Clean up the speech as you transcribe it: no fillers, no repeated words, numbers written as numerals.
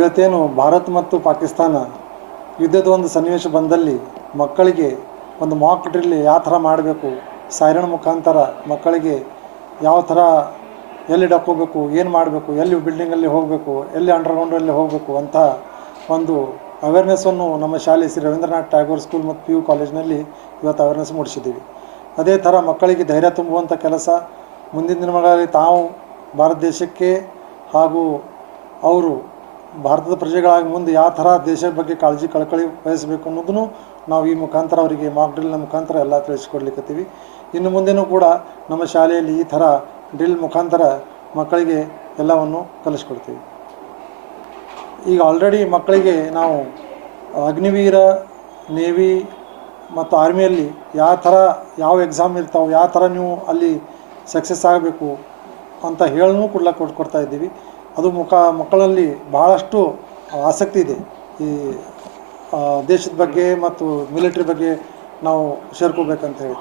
ಇವತ್ತೇನು ಭಾರತ ಮತ್ತು ಪಾಕಿಸ್ತಾನ ಯುದ್ಧದ ಒಂದು ಸನ್ನಿವೇಶ ಬಂದಲ್ಲಿ ಮಕ್ಕಳಿಗೆ ಒಂದು ಮಾಕ್ ಡ್ರಿಲ್ ಯಾವ ಥರ ಮಾಡಬೇಕು, ಸೈರನ್ ಮುಖಾಂತರ ಮಕ್ಕಳಿಗೆ ಯಾವ ಥರ ಎಲ್ಲಿ ಡಕ್ಕೋಬೇಕು, ಏನು ಮಾಡಬೇಕು, ಎಲ್ಲಿ ಬಿಲ್ಡಿಂಗಲ್ಲಿ ಹೋಗಬೇಕು, ಎಲ್ಲಿ ಅಂಡರ್ಗ್ರೌಂಡಲ್ಲಿ ಹೋಗಬೇಕು ಅಂತ ಒಂದು ಅವೇರ್ನೆಸ್ಸನ್ನು ನಮ್ಮ ಶಾಲೆ ಶ್ರೀ ರವೀಂದ್ರನಾಥ್ ಟ್ಯಾಗೋರ್ ಸ್ಕೂಲ್ ಮತ್ತು PU ಕಾಲೇಜಿನಲ್ಲಿ ಇವತ್ತು ಅವೇರ್ನೆಸ್ ಮೂಡಿಸಿದ್ದೀವಿ. ಅದೇ ಥರ ಮಕ್ಕಳಿಗೆ ಧೈರ್ಯ ತುಂಬುವಂಥ ಕೆಲಸ ಮುಂದಿನ ದಿನಗಳಲ್ಲಿ ತಾವು ಭಾರತ ದೇಶಕ್ಕೆ ಹಾಗೂ ಅವರು ಭಾರತದ ಪ್ರಜೆಗಳಾಗಿ ಮುಂದೆ ಯಾವ ಥರ ದೇಶದ ಬಗ್ಗೆ ಕಾಳಜಿ ಕಳಕಳಿ ವಹಿಸಬೇಕು ಅನ್ನೋದನ್ನು ನಾವು ಈ ಮುಖಾಂತರ ಅವರಿಗೆ ಮಾಕ್ ಡ್ರಿಲ್ನ ಮುಖಾಂತರ ಎಲ್ಲ ತಿಳಿಸ್ಕೊಡ್ಲಿಕ್ಕತ್ತೀವಿ. ಇನ್ನು ಮುಂದೆನೂ ಕೂಡ ನಮ್ಮ ಶಾಲೆಯಲ್ಲಿ ಈ ಥರ ಡ್ರಿಲ್ ಮುಖಾಂತರ ಮಕ್ಕಳಿಗೆ ಎಲ್ಲವನ್ನು ಕಲಿಸ್ಕೊಡ್ತೀವಿ. ಈಗ ಆಲ್ರೆಡಿ ಮಕ್ಕಳಿಗೆ ನಾವು ಅಗ್ನಿವೀರ, ನೇವಿ ಮತ್ತು ಆರ್ಮಿಯಲ್ಲಿ ಯಾವ ಎಕ್ಸಾಮ್ ಇರ್ತಾವೆ, ಯಾವ ಥರ ನೀವು ಅಲ್ಲಿ ಸಕ್ಸಸ್ ಆಗಬೇಕು ಅಂತ ಹೇಳೂ ಕೊಡ್ತಾ ಇದ್ದೀವಿ. ಅದು ಮಕ್ಕಳಲ್ಲಿ ಭಾಳಷ್ಟು ಆಸಕ್ತಿ ಇದೆ. ಈ ದೇಶದ ಬಗ್ಗೆ ಮತ್ತು ಮಿಲಿಟ್ರಿ ಬಗ್ಗೆ ನಾವು ಸೇರ್ಕೋಬೇಕಂತ ಹೇಳಿ